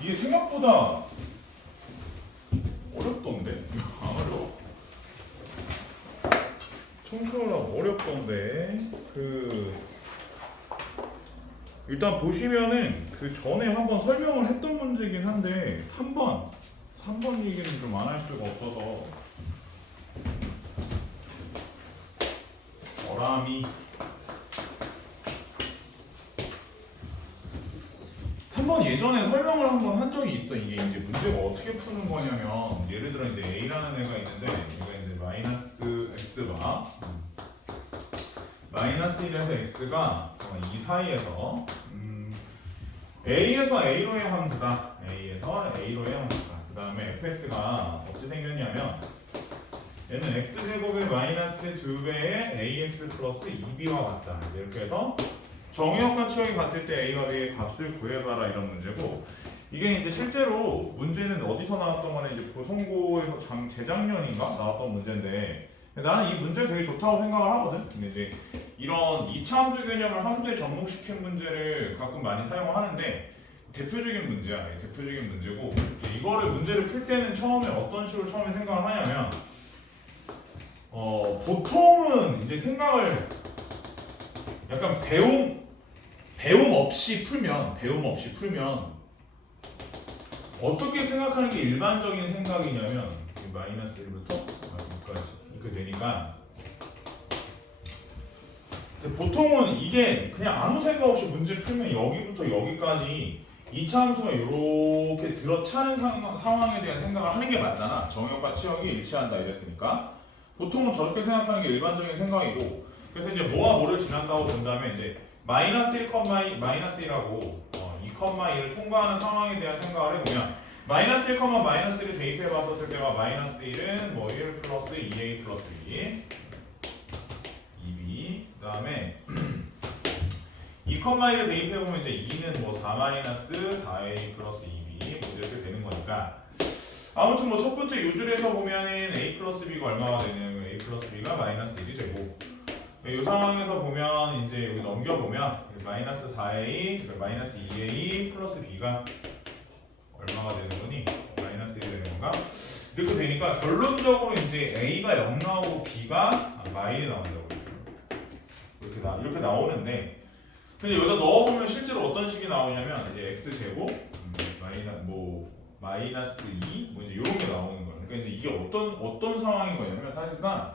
이게 생각보다 어렵던데? 안 어려워. 청소하려고 어렵던데. 일단 보시면은 그 전에 한번 설명을 했던 문제긴 한데 3번 얘기는 좀 안 할 수가 없어서 어람이 3번 예전에 설명을 한번 한 적이 있어. 이게 이제 문제가 어떻게 푸는 거냐면 예를 들어 이제 A라는 애가 있는데 얘가 이제 마이너스 X가 마이너스 1에서 X가 이 사이에서 A에서 A로의 함수다. A에서 A로의 함수다. 그 다음에 fx가 어찌 생겼냐면 얘는 x제곱의 마이너스 2배의 ax 플러스 2b와 같다. 이렇게 해서 정의역과 치역이 같을 때 a와 b의 값을 구해봐라 이런 문제고, 이게 이제 실제로 문제는 어디서 나왔던 거는 이제 고성고에서 재작년인가 나왔던 문제인데, 나는 이 문제 되게 좋다고 생각을 하거든. 근데 이제 이런 이차함수 개념을 함수에 접목시킨 문제를 가끔 많이 사용을 하는데 대표적인 문제야. 대표적인 문제고, 이거를 문제를 풀 때는 처음에 어떤 식으로 처음에 생각을 하냐면 보통은 이제 생각을 약간 배움 없이 풀면 어떻게 생각하는 게 일반적인 생각이냐면 마이너스 1부터 여기까지 이렇게 되니까, 보통은 이게 그냥 아무 생각 없이 문제 풀면 여기부터 여기까지 2차 함수가 이렇게 들어차는 상황에 대한 생각을 하는 게 맞잖아. 정역과 치역이 일치한다 이랬으니까 보통은 저렇게 생각하는 게 일반적인 생각이고, 그래서 이제 뭐와 뭐를 지난다고 본다면 이제 마이너스 1, 마이너스 1하고 2,1을 통과하는 상황에 대한 생각을 해보면 마이너스 1, 마이너스 1을 대입해 봤었을 때가 마이너스 1은 뭐 1 플러스 2a 플러스 2b, 그 다음에 2,1을 대입해보면 이제 2는 뭐 4 마이너스 4a 플러스 2b 뭐 이렇게 되는 거니까, 아무튼 뭐 첫 번째 요줄에서 보면은 a 플러스 b가 얼마가 되는 거예요? a 플러스 b가 마이너스 1이 되고, 이 상황에서 보면 이제 여기 넘겨보면 마이너스 4a, 마이너스 2a 플러스 b가 얼마가 되는 거니? 마이너스 1이 되는 건가? 이렇게 되니까 결론적으로 이제 a가 0 나오고 b가 마이너스 나온다고 이렇게 나오는데, 근데 여기다 넣어보면 실제로 어떤 식이 나오냐면 이제 x제곱 마이너스 2 뭐 이제 이런 게 나오는 거예요. 그러니까 이제 이게 어떤 상황인 거냐면, 사실상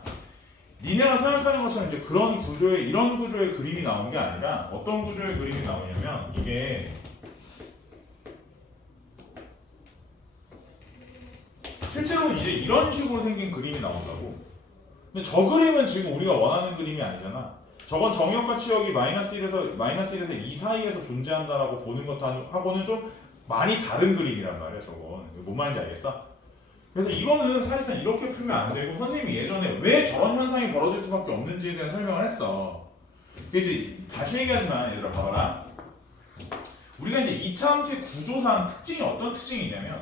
니네가 생각하는 것처럼 이제 이런 구조의 그림이 나오는 게 아니라 어떤 구조의 그림이 나오냐면, 이게 실제로는 이제 이런 식으로 생긴 그림이 나온다고. 근데 저 그림은 지금 우리가 원하는 그림이 아니잖아. 저건 정역과 치역이 마이너스 1에서 2 사이에서 존재한다라고 보는 것하고는 좀 많이 다른 그림이란 말이야. 저건 뭔 말인지 알겠어? 그래서 이거는 사실상 이렇게 풀면 안 되고, 선생님이 예전에 왜 저런 현상이 벌어질 수밖에 없는지에 대한 설명을 했어. 이제 다시 얘기하지만 얘들아 봐봐라. 우리가 이제 이차함수의 구조상 특징이 어떤 특징이 있냐면,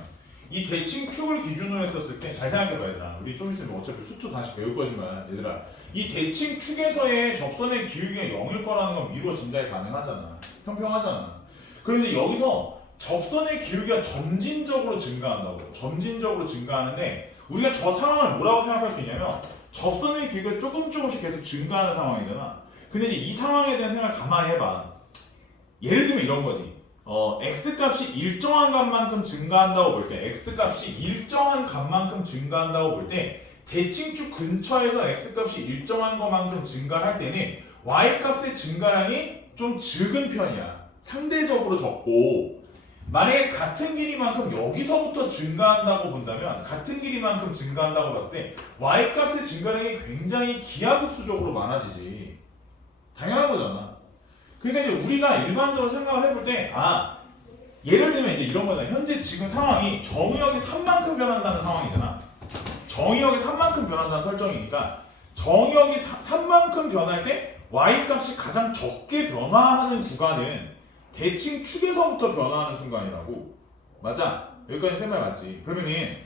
이 대칭축을 기준으로 했었을 때 잘 생각해봐야 되나. 우리 좀 있으면 어차피 수투 다시 배울 거지만 얘들아, 이 대칭축에서의 접선의 기울기가 0일 거라는 건 미루어 짐작이 가능하잖아. 평평하잖아. 그럼 이제 여기서 접선의 기울기가 점진적으로 증가한다고. 점진적으로 증가하는데, 우리가 저 상황을 뭐라고 생각할 수 있냐면 접선의 기울기가 조금씩 계속 증가하는 상황이잖아. 근데 이제 이 상황에 대한 생각을 가만히 해봐. 예를 들면 이런 거지. x값이 일정한 값만큼 증가한다고 볼 때, x값이 일정한 값만큼 증가한다고 볼 때, 대칭축 근처에서 x값이 일정한 것만큼 증가할 때는 y값의 증가량이 좀 적은 편이야. 상대적으로 적고, 만약에 같은 길이만큼 여기서부터 증가한다고 본다면, 같은 길이만큼 증가한다고 봤을 때 y값의 증가량이 굉장히 기하급수적으로 많아지지. 당연한 거잖아. 그러니까 이제 우리가 일반적으로 생각을 해볼 때, 예를 들면 이제 이런 거잖아. 현재 지금 상황이 정의역이 3만큼 변한다는 상황이잖아. 정의역이 3만큼 변한다는 설정이니까, 정의역이 3만큼 변할 때 y값이 가장 적게 변화하는 구간은 대칭축에서부터 변화하는 순간이라고. 맞아? 여기까지 생각 맞지? 그러면은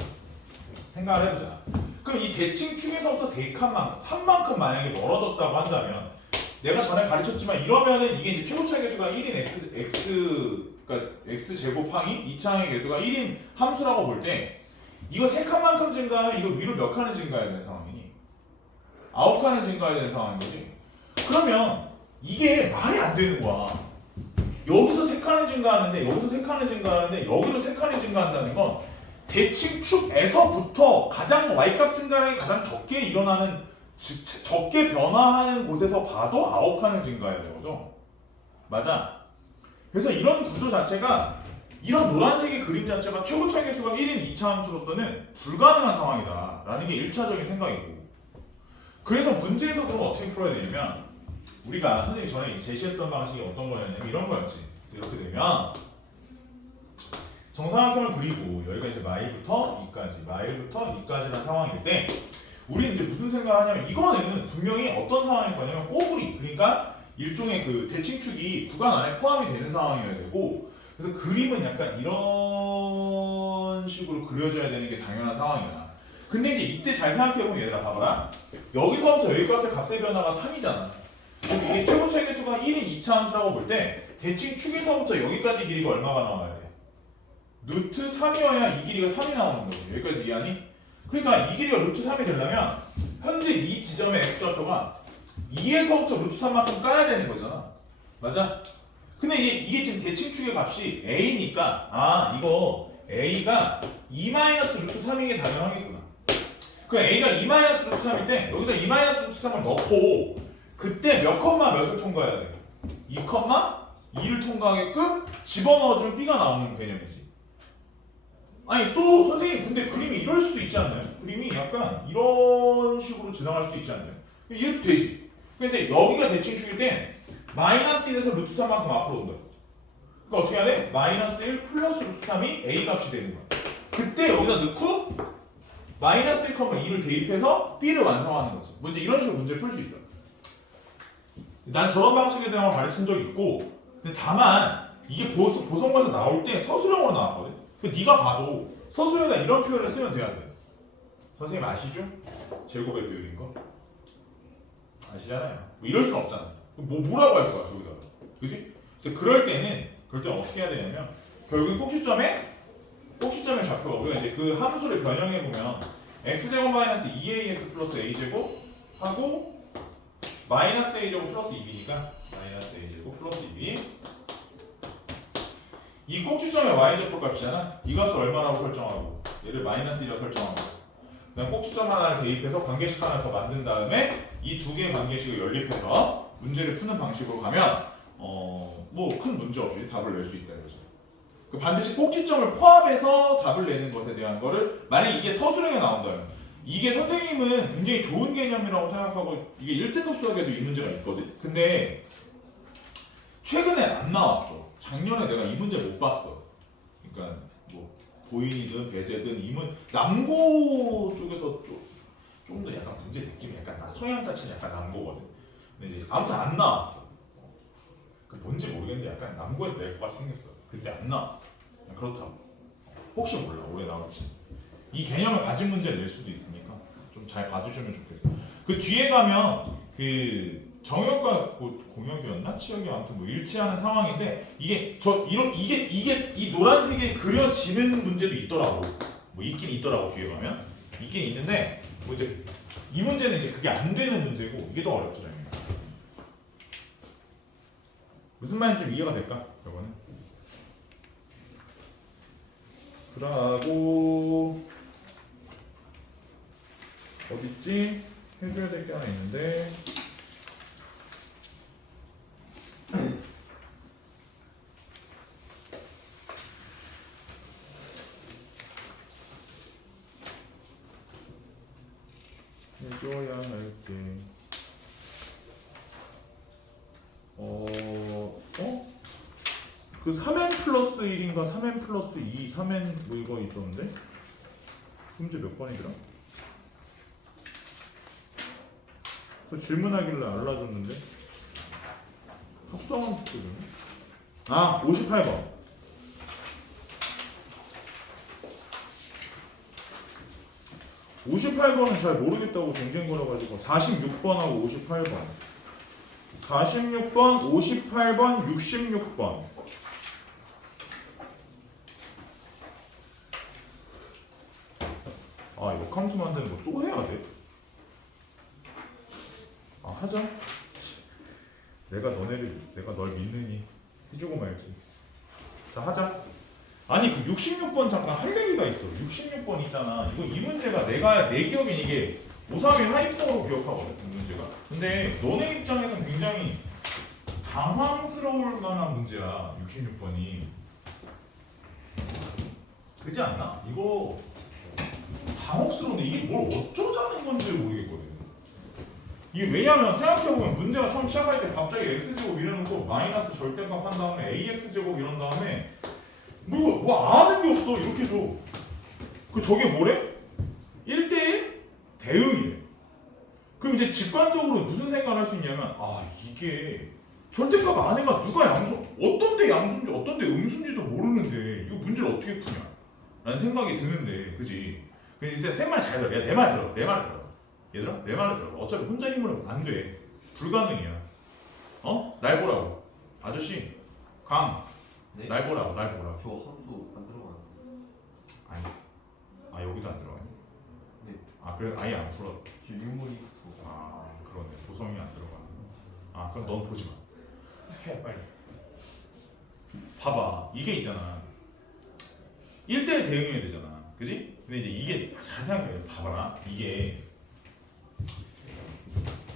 생각을 해보자. 그럼 이 대칭축에서부터 3칸만 3만큼 만약에 멀어졌다고 한다면, 내가 전에 가르쳤지만 이러면은 이게 이제 최고차의 개수가 1인 그러니까 x 제곱항이 2차항의 개수가 1인 함수라고 볼 때 이거 3칸만큼 증가하면 이거 위로 몇 칸을 증가해야 되는 상황이니? 9칸을 증가해야 되는 상황인 거지. 그러면 이게 말이 안 되는 거야. 여기서 3칸을 증가하는데 여기서 3칸을 증가하는데 여기도 3칸이 증가한다는 건 대칭축에서부터 가장 y값 증가량이 가장 적게 일어나는 적게 변화하는 곳에서 봐도 9칸을 증가해야 되거든. 맞아. 그래서 이런 구조 자체가 이런 노란색의 그림 자체가 최고차 개수가 1인 2차 함수로서는 불가능한 상황이다 라는 게 1차적인 생각이고, 그래서 문제에서 그럼 어떻게 풀어야 되냐면 우리가 선생님이 전에 제시했던 방식이 어떤 거였냐면 이런 거였지. 그래서 이렇게 되면 정사각형을 그리고 여기가 이제 마일부터 2까지라는 상황일 때 우리는 이제 무슨 생각을 하냐면 이거는 분명히 어떤 상황일 거냐면 꼬부리, 그러니까 일종의 그 대칭축이 구간 안에 포함이 되는 상황이어야 되고, 그래서 그림은 약간 이런 식으로 그려져야 되는 게 당연한 상황이야. 근데 이제 이때 잘 생각해보면 얘들아 봐봐라. 여기서부터 여기까지 값의 변화가 3이잖아. 이게 최고차의 개수가 1인 2차 함수라고 볼 때 대칭축에서부터 여기까지 길이가 얼마가 나와야 돼? 루트 3이어야 이 길이가 3이 나오는 거지. 여기까지 이해하니? 그러니까 이 길이가 루트 3이 되려면 현재 이 지점의 x좌표가 2에서부터 루트 3만큼 까야 되는 거잖아. 맞아? 근데 이게 지금 대칭축의 값이 a니까 이거 a가 2 루트 3인 게 당연하겠구나. 그럼 a가 2 루트 3일 때 여기다 2 루트 3을 넣고 그때 몇 컴마 몇을 통과해야 돼? 2 컴마 2를 통과하게끔 집어넣어주면 b가 나오는 개념이지. 아니 또 선생님 근데 그림이 이럴 수도 있지 않나요? 그림이 약간 이런 식으로 지나갈 수도 있지 않나요? 이해도 되지. 근데 이제 여기가 대칭축일 땐 마이너스 1에서 루트 3만큼 앞으로 온다. 그러니까 어떻게 해야 돼? 마이너스 1 플러스 루트 3이 a 값이 되는 거야. 그때 여기다 넣고 마이너스 1,2를 대입해서 b를 완성하는 거죠. 뭐 이제 이런 식으로 문제를 풀 수 있어. 난 저런 방식에 대한 걸 가르친 적이 있고, 근데 다만 이게 보성고에서 나올 때 서술형으로 나왔거든. 그 네가 봐도 서술형에다 이런 표현을 쓰면 돼야 돼. 선생님 아시죠? 제곱의 비율인 거 아시잖아요. 뭐 이럴 수는 없잖아. 뭐라고 할 거야 저기다가, 그지? 그래서 그럴 때는 어떻게 해야 되냐면 결국 꼭지점의 좌표가 우리가 이제 그 함수를 변형해 보면 x제곱 마이너스 2ax 플러스 a제곱 하고 마이너스 a제곱 플러스 2b니까 마이너스 a제곱 플러스 2b, 이 꼭지점의 y좌표 값이잖아. 이 값을 얼마라고 설정하고 얘를 마이너스 1이라고 설정하고 그다음 꼭지점 하나를 대입해서 관계식 하나 더 만든 다음에 이 두 개의 관계식을 연립해서 문제를 푸는 방식으로 가면 뭐 큰 문제 없이 답을 낼 수 있다 이거죠. 그 반드시 꼭지점을 포함해서 답을 내는 것에 대한 거를, 만약 이게 서술형에 나온다면 이게 선생님은 굉장히 좋은 개념이라고 생각하고 이게 1등급 수학에도 이 문제가 있거든. 근데 최근에 안 나왔어. 작년에 내가 이 문제 못 봤어. 그러니까 뭐 보인이든 배제든 남고 쪽에서 좀 더 약간 문제 느낌이 약간 성향 자체는 약간 남고거든. 근데 이제 아무튼 안 나왔어. 그 뭔지 모르겠는데 약간 남고에서 낼 것 같이 생겼어. 근데 안 나왔어. 그냥 그렇다고. 혹시 몰라 올해 나올지. 이 개념을 가진 문제를 낼 수도 있으니까 좀 잘 봐주시면 좋겠어요. 그 뒤에 가면 그 정역과 공역이었나 치역이 아무튼 뭐 일치하는 상황인데 이게 이 노란색에 그려지는 문제도 있더라고. 뭐 있긴 있더라고. 뒤에 가면 있긴 있는데 뭐 이제 이 문제는 이제 그게 안 되는 문제고 이게 더 어렵죠. 무슨 말인지 좀 이해가 될까? 저거는. 그러고 어딨지? 해줘야 될 게 하나 있는데 해줘야 할게. 그 3n 플러스 1인가 3n 플러스 2, 3n 뭐 이거 있었는데 문제 몇 번이더라? 그 질문하길래 알려줬는데 합성은 듣거든. 58번. 58번은 잘 모르겠다고 쟁쟁거려가지고 46번하고 58번 46번, 58번, 66번. 아, 역함수 만드는 거 또 해야 돼? 아, 하자. 내가 널 믿느니 해주고 말지. 자, 하자. 아니, 그 66번 잠깐 할 얘기가 있어. 66번 있잖아. 이 문제가 내 기억엔 이게 531 하이퍼로 기억하거든, 이 문제가. 근데 너네 입장에서는 굉장히 당황스러울 만한 문제야, 66번이. 그렇지 않나? 이거 당혹스러운데 이게 뭘 어쩌자는 건지 모르겠거든. 이게 왜냐면 생각해보면 문제가 처음 시작할 때 갑자기 x제곱 이래놓고 마이너스 절대값 한 다음에 ax제곱 이런 다음에 뭐 아는 게 없어 이렇게 줘. 그 저게 뭐래? 1대1 대응이래. 그럼 이제 직관적으로 무슨 생각을 할 수 있냐면 아 이게 절대값 안에가 누가 어떤 데 양수인지 어떤 데 음수인지도 모르는데 이거 문제를 어떻게 푸냐 라는 생각이 드는데 그지? 근데 이제 쌤 말 잘 들어. 야, 내 말 들어. 얘들아, 내 말을 들어. 어차피 혼자 힘으로 안 돼. 불가능이야. 날 보라고. 아저씨, 네? 날 보라고. 저 함수 안 들어가는데. 아니, 여기도 안 들어가니? 네. 아, 그래, 아예 안 풀어. 저 유물이 아, 그러네. 보성이 안 들어가네. 아, 그럼 넌 보지 마. 해, 빨리. 봐봐, 이게 있잖아. 1대1 대응해야 되잖아. 그지? 근데 이제 이게 잘 생각해. 봐봐라. 이게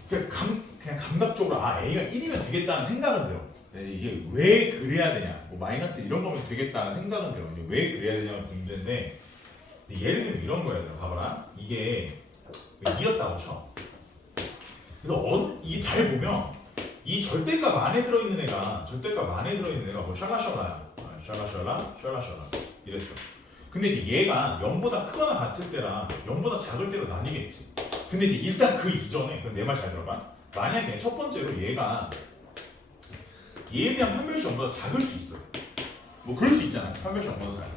그냥 감각적으로 A가 1이면 되겠다는 생각은 들어. 근데 이게 왜 그래야 되냐? 뭐 마이너스 이런 거면 되겠다는 생각은 들어. 근데 왜 그래야 되냐가 문제인데 예를 들면 이런 거야. 봐봐라. 이게 2였다고 쳐. 그래서 이게 잘 보면 이 절대값 안에 들어있는 애가 뭐 샬라샬라야. 샬라샬라 이랬어. 근데 이제 얘가 0보다 크거나 같을 때랑 0보다 작을 때로 나뉘겠지. 근데 이제 일단 그 이전에 내 말 잘 들어봐. 만약에 첫 번째로 얘가 얘에 대한 판별식 0보다 작을 수 있어. 뭐 그럴 수 있잖아. 판별식 0보다 작아.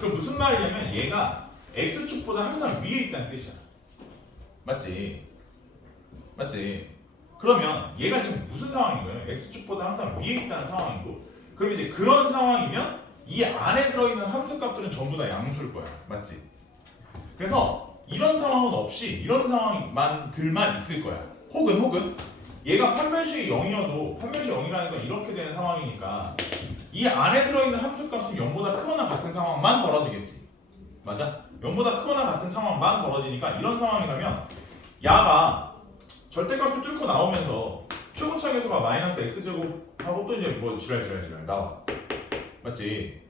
그럼 무슨 말이냐면 얘가 x축보다 항상 위에 있다는 뜻이야. 맞지? 그러면 얘가 지금 무슨 상황인 거예요? x축보다 항상 위에 있다는 상황이고 그럼 이제 그런 상황이면 이 안에 들어있는 함수값들은 전부 다 양수일 거야. 맞지? 그래서 이런 상황은 없이 이런 상황만들만 있을 거야. 혹은 얘가 판별식이 0이어도 판별식 0이라는 건 이렇게 되는 상황이니까 이 안에 들어있는 함수값은 0보다 크거나 같은 상황만 벌어지겠지. 맞아? 0보다 크거나 같은 상황만 벌어지니까 이런 상황이라면 야가 절대값을 뚫고 나오면서 최고차계수가 마이너스 x제곱하고 또 이제 뭐 지랄 나와. 맞지?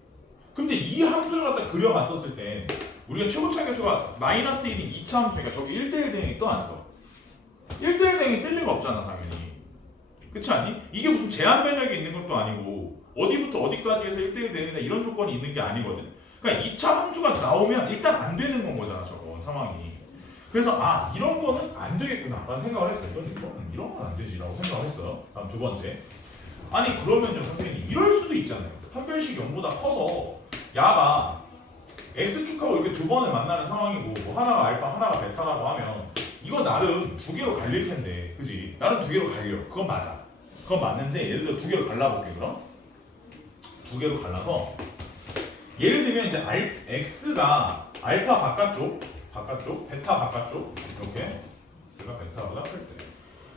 근데 이 함수를 갖다 그려봤었을 때 우리가 최고차계수가 마이너스 1인 2차 함수니까 저기 1대1 대응이 떠 안 떠? 1대1 대응이 뜰 리가 없잖아 당연히. 그렇지 않니? 이게 무슨 제한 변력이 있는 것도 아니고 어디부터 어디까지 해서 1대1 대응이다 이런 조건이 있는 게 아니거든. 그러니까 2차 함수가 나오면 일단 안 되는 건 거잖아 저건 상황이. 그래서 이런 거는 안 되겠구나 라는 생각을 했어요. 이런 건 안 되지라고 생각을 했어요. 다음 두 번째. 아니 그러면요 선생님 이럴 수도 있잖아요. 판별식 0보다 커서 야가 x축하고 이렇게 두 번을 만나는 상황이고 뭐 하나가 알파 하나가 베타라고 하면 이거 나름 두 개로 갈릴 텐데 그지? 나름 두 개로 갈려. 그건 맞아. 그건 맞는데 예를 들어 두 개로 갈라볼게 그럼. 두 개로 갈라서 예를 들면 이제 x가 알파 바깥쪽 베타 바깥쪽 이렇게 x가 베타보다 클 때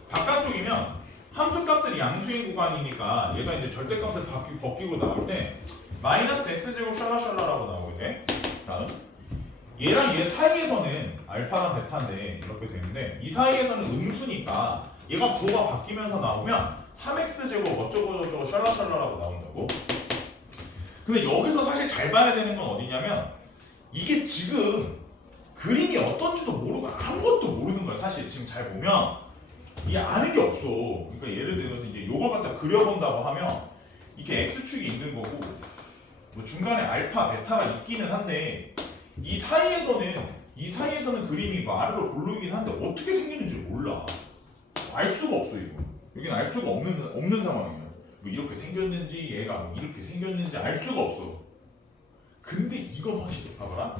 바깥쪽이면 함수값들이 양수인 구간이니까 얘가 이제 절대값을 벗기고 나올 때 마이너스 x제곱 샬라샬라라고 나오게 돼. 다음 얘랑 얘 사이에서는 알파랑 베타인데 이렇게 되는데 이 사이에서는 음수니까 얘가 부호가 바뀌면서 나오면 3x제곱 어쩌고저쩌고 샬라샬라라고 나온다고. 근데 여기서 사실 잘 봐야 되는 건 어디냐면 이게 지금 그림이 어떤지도 모르고 아무것도 모르는 거야. 사실 지금 잘 보면 이게 아는 게 없어. 그러니까 예를 들어서 이제 요걸 갖다 그려본다고 하면 이게 x축이 있는 거고 뭐 중간에 알파, 베타가 있기는 한데 이 사이에서는 그림이 뭐 아래로 고르긴 한데 어떻게 생기는지 몰라. 알 수가 없어 이거. 여기는 알 수가 없는 상황이야. 뭐 이렇게 생겼는지 얘가 뭐 이렇게 생겼는지 알 수가 없어. 근데 이건 확실해. 봐봐라.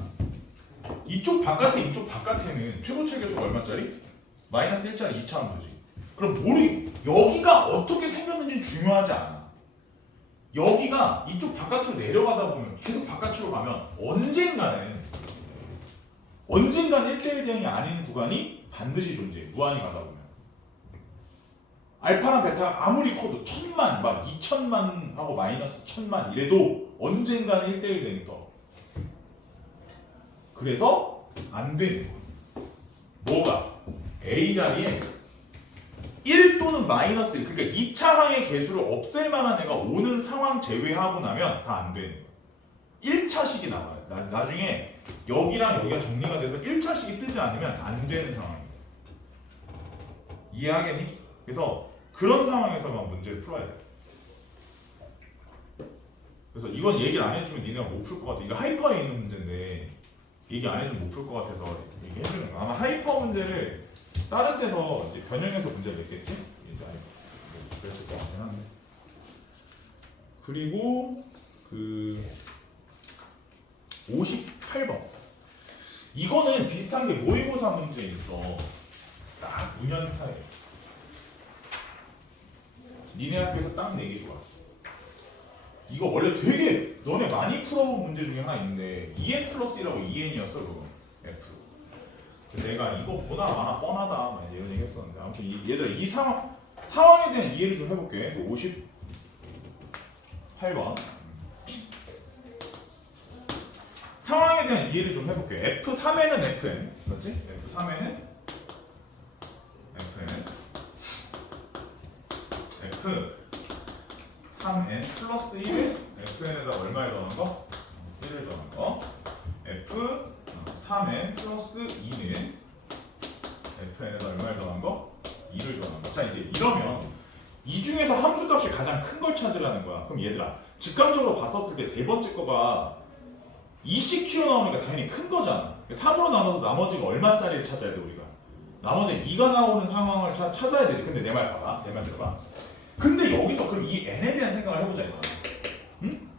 이쪽 바깥에는 최고차계수가 얼마짜리? 마이너스 1짜리 2차 함수지. 그럼 여기가 어떻게 생겼는지 중요하지 않아. 여기가 이쪽 바깥으로 내려가다 보면 계속 바깥으로 가면 언젠가는 1대1 대응이 아닌 구간이 반드시 존재해. 무한히 가다 보면. 알파랑 베타가 아무리 커도 1000만, 막 2000만 하고 마이너스 1000만 이래도 언젠가는 1대1 대응이 떠. 그래서 안 되는 거야. 뭐가? A 자리에 1 또는 마이너스 1, 그러니까 2차 항의 개수를 없앨 만한 애가 오는 상황 제외하고 나면 다 안 되는 거야. 1차식이 나와요. 나중에 여기랑 여기가 정리가 돼서 1차식이 뜨지 않으면 안 되는 상황이에요. 이해하겠니? 그래서 그런 상황에서만 문제를 풀어야 돼. 그래서 이건 얘기를 안 해주면 니네가 못 풀 것 같아. 이거 하이퍼에 있는 문제인데 얘기 안 해주면 못 풀 것 같아서 얘기해주는 거야. 아마 하이퍼 문제를 다른 데서 이제 변형해서 문제를 냈겠지? 이제 그랬을 것 같긴 한데. 그리고 그 58번. 이거는 비슷한 게 모의고사 문제에 있어. 딱 문현 스타일. 니네 학교에서 딱 내기 좋아. 이거 원래 되게 너네 많이 풀어본 문제 중에 하나 있는데 2n 플러스 1하고 2n이었어 그거 F. 내가 이거 보나 마나 뻔하다 막 이런 얘기 했었는데 아무튼 얘들아 이 상황에 대한 이해를 좀 해볼게. 58번 상황에 대한 이해를 좀 해볼게. F3에는 Fn 그렇지? F3에는 Fn F3n 플러스 1 Fn에다 얼마에 더하는 거? 1을 더하는 거. F3n 플러스 2는 Fn에다 얼마에 더하는 거? 2를 더하는 거. 자 이제 이러면 이 중에서 함수값이 가장 큰 걸 찾으라는 거야. 그럼 얘들아 직감적으로 봤었을 때 세 번째 거가 2씩 튀어나오니까 당연히 큰 거잖아. 3으로 나눠서 나머지가 얼마짜리를 찾아야 돼 우리가. 나머지 2가 나오는 상황을 찾아야 되지. 근데 내 말 봐봐. 내 말 들어봐. 근데 여기서 그럼 이 n에 대한 생각을 해보자 이거. 응?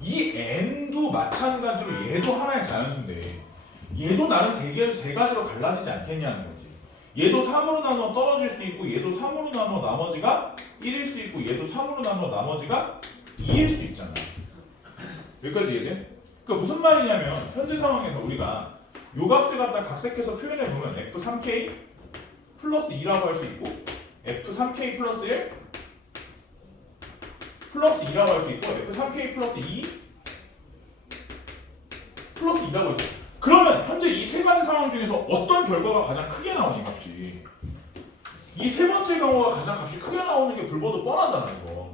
이 n도 마찬가지로 얘도 하나의 자연수인데 얘도 나름 세 가지로 갈라지지 않겠냐는 거지. 얘도 3으로 나눠 떨어질 수 있고 얘도 3으로 나눠 나머지가 1일 수 있고 얘도 3으로 나눠 나머지가 2일 수 있잖아. 여기까지 이해돼? 그러니까 무슨 말이냐면 현재 상황에서 우리가 요 값을 갖다 각색해서 표현해 보면 F3K 플러스 2라고 할 수 있고 F3K 플러스 1 플러스 2라고 할 수 있고 F3K 플러스 2 플러스 2라고 할 수 있고 그러면 현재 이 세 가지 상황 중에서 어떤 결과가 가장 크게 나오는 값이 이 세 번째 경우가 가장 값이 크게 나오는 게 불보듯 뻔하잖아 이거.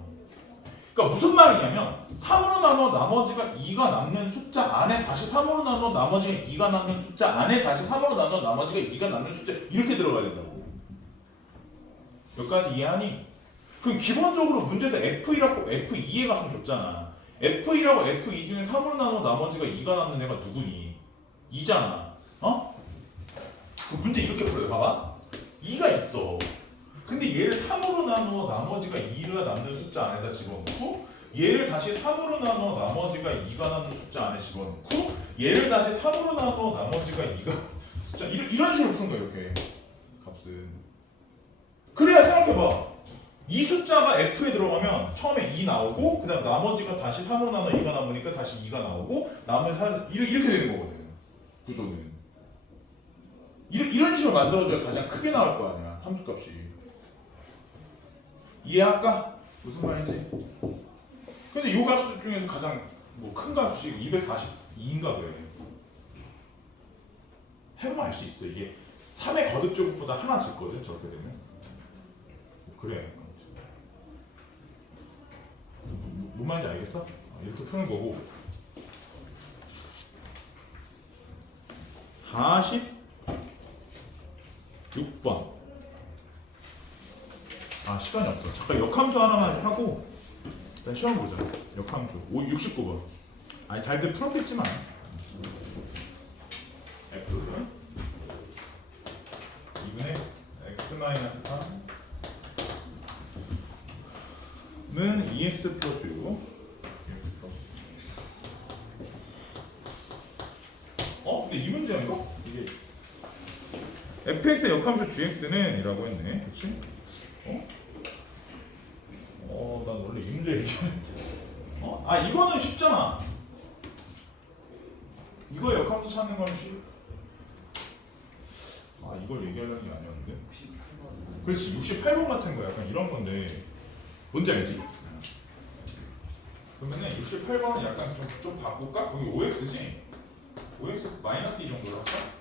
그러니까 무슨 말이냐면 3으로 나눠 나머지가 2가 남는 숫자 안에 다시 3으로 나눠 나머지가 2가 남는 숫자 안에 다시 3으로 나눠 나머지가 2가 남는 숫자 이렇게 들어가야 된다고. 여기까지 이해하니? 그럼 기본적으로 문제에서 F1하고 F2의 값은 줬잖아. F1하고 F2 중에 3으로 나눠 나머지가 2가 남는 애가 누구니? 2잖아. 어? 그 문제 이렇게 풀어요. 봐봐. 2가 있어. 근데 얘를 3으로 나누어 나머지가 2가 남는 숫자 안에다 집어넣고 얘를 다시 3으로 나누어 나머지가 2가 남는 숫자 안에 집어넣고 얘를 다시 3으로 나누어 나머지가 2가 숫자 이런 식으로 푸는 거야 이렇게 값은. 그래야 생각해봐. 이 숫자가 F에 들어가면 처음에 2 나오고 그 다음 나머지가 다시 3으로 나눠 2가 남으니까 다시 2가 나오고 나머지 이렇게 되는 거거든 구조는. 이런 식으로 만들어줘야 가장 크게 나올 거 아니야 함수값이. 이해할까? 무슨 말인지? 근데 요 값 중에서 가장 큰 값이 242인가 그래. 해보면 알 수 있어. 이게 3의 거듭제곱보다 하나 짓거든 저렇게 되면. 그래. 뭔 말인지 알겠어? 이렇게 푸는 거고. 46번. 아 시간이 없어. 잠깐 역함수 하나만 하고 일단 시험 보자. 역함수 69번. 아니 잘들 풀었겠지만 F 2분의 x-3는 2x 플러스 6 근데 이 문제인가? 이게 fx의 역함수 gx는 이라고 했네. 그치? 난 원래 이 문제 얘기하는데. 이거는 쉽잖아. 이거 역함수 찾는 건 쉽. 이걸 얘기하려는 게 아니었는데. 68번. 그렇지. 68번 같은 거 약간 이런 건데. 뭔지 알지? 그러면은 68번은 약간 좀 바꿀까? 거기 5x지? 5x 마이너스 2 정도로 할까?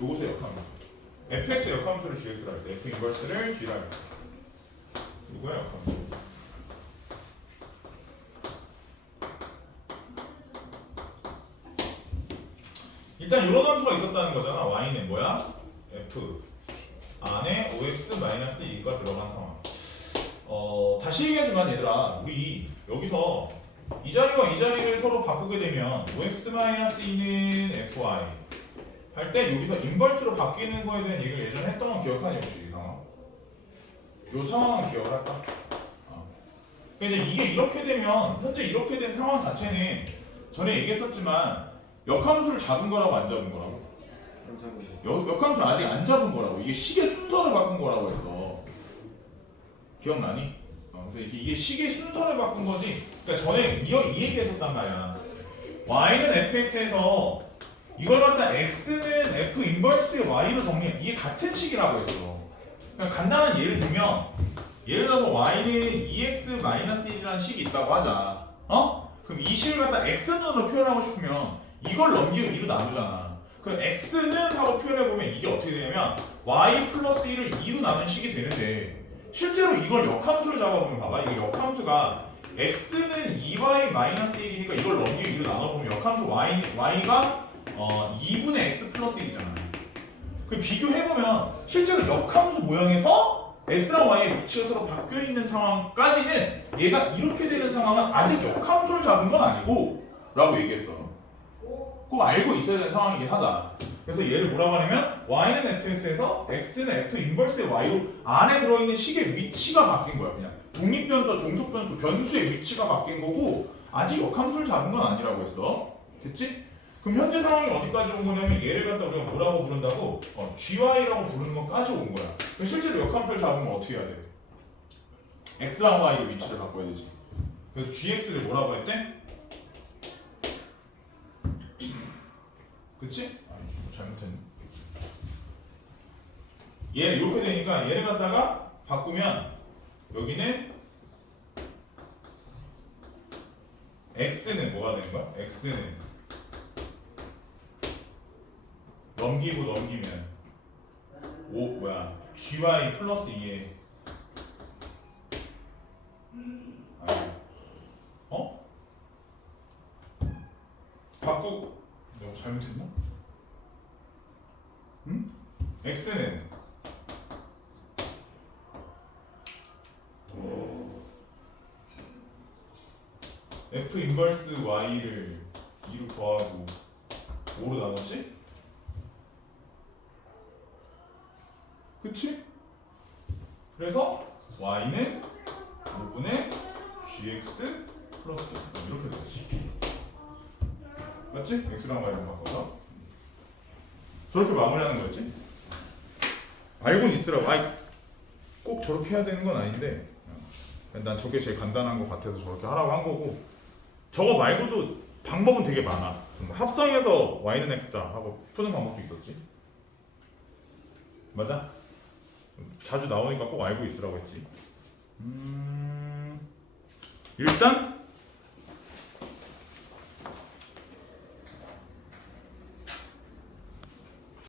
요것의 역함수. fx의 역함수를 gx로 할 때 f 인버스를 g라 할 때. 이거야 역함수. 일단 이런 함수가 있었다는 거잖아. y는 뭐야? f 안에 5x-2가 들어간 상황. 다시 얘기하지만 얘들아, 우리 여기서 이 자리와 이 자리를 서로 바꾸게 되면 5x-2는 fy 할 때 여기서 인버스로 바뀌는 거에 대한 얘기를 예전에 했던 건 기억하니 혹시 이 상황? 이 상황은 기억을 할까? 이제 이게 이렇게 되면 현재 이렇게 된 상황 자체는 전에 얘기했었지만 역함수를 잡은 거라고 안 잡은 거라고? 역함수를 아직 안 잡은 거라고. 이게 식의 순서를 바꾼 거라고 했어. 기억나니? 그래서 이게 식의 순서를 바꾼 거지. 그러니까 전에 이 얘기했었단 말이야. y는 fx에서 이걸 갖다 x는 f 인버스의 y로 정리해. 이게 같은 식이라고 했어. 그냥 간단한 예를 들면, 예를 들어서 y는 2x-1이라는 식이 있다고 하자. 그럼 이 식을 갖다 x는으로 표현하고 싶으면 이걸 넘기고 2로 나누잖아. 그럼 x는 하고 표현해보면 이게 어떻게 되냐면 y 플러스 1을 2로 나눈 식이 되는데, 실제로 이걸 역함수를 잡아보면 봐봐. 이거 역함수가 x는 2y-1이니까 이걸 넘기고 2로 나눠보면 역함수 y가 2분의 x 플러스 1이잖아. 그 비교해보면 실제로 역함수 모양에서 x랑 y의 위치가 서로 바뀌어있는 상황까지는 얘가 이렇게 되는 상황은 아직 역함수를 잡은 건 아니고 라고 얘기했어. 꼭 알고 있어야 되는 상황이긴 하다. 그래서 얘를 뭐라고 하냐면 y는 fx에서 x는 f 인버스의 y로 안에 들어있는 식의 위치가 바뀐 거야. 그냥 독립변수와 종속변수, 변수의 위치가 바뀐 거고 아직 역함수를 잡은 건 아니라고 했어. 됐지? 그럼 현재 상황이 어디까지 온 거냐면 얘를 갖다 우리가 뭐라고 부른다고? gy라고 부르는 것까지 온 거야. 그럼 실제로 역함수를 잡으면 어떻게 해야 돼? x랑 y로 위치를 바꿔야 되지. 그래서 gx를 뭐라고 했대? 그치? 잘못했네. 얘를 이렇게 되니까 얘를 갖다가 바꾸면 여기는 x는 뭐가 되는 거야? x는 넘기고 넘기면 gy 플러스 2에 바꾸고 내가 잘못했나? 응? x는 f 인버스 y를 2로 더하고 5로 나눴지? 그치? 그래서 y는 5분의 gx 플러스 이렇게 되지. 맞지? x랑 y를 바꿔서 저렇게 마무리하는 거였지? 알고는 있으라고. 꼭 저렇게 해야 되는 건 아닌데 난 저게 제일 간단한 것 같아서 저렇게 하라고 한 거고, 저거 말고도 방법은 되게 많아. 합성해서 y는 x다 하고 푸는 방법도 있었지. 맞아? 자주 나오니까 꼭 알고 있으라고 했지. 일단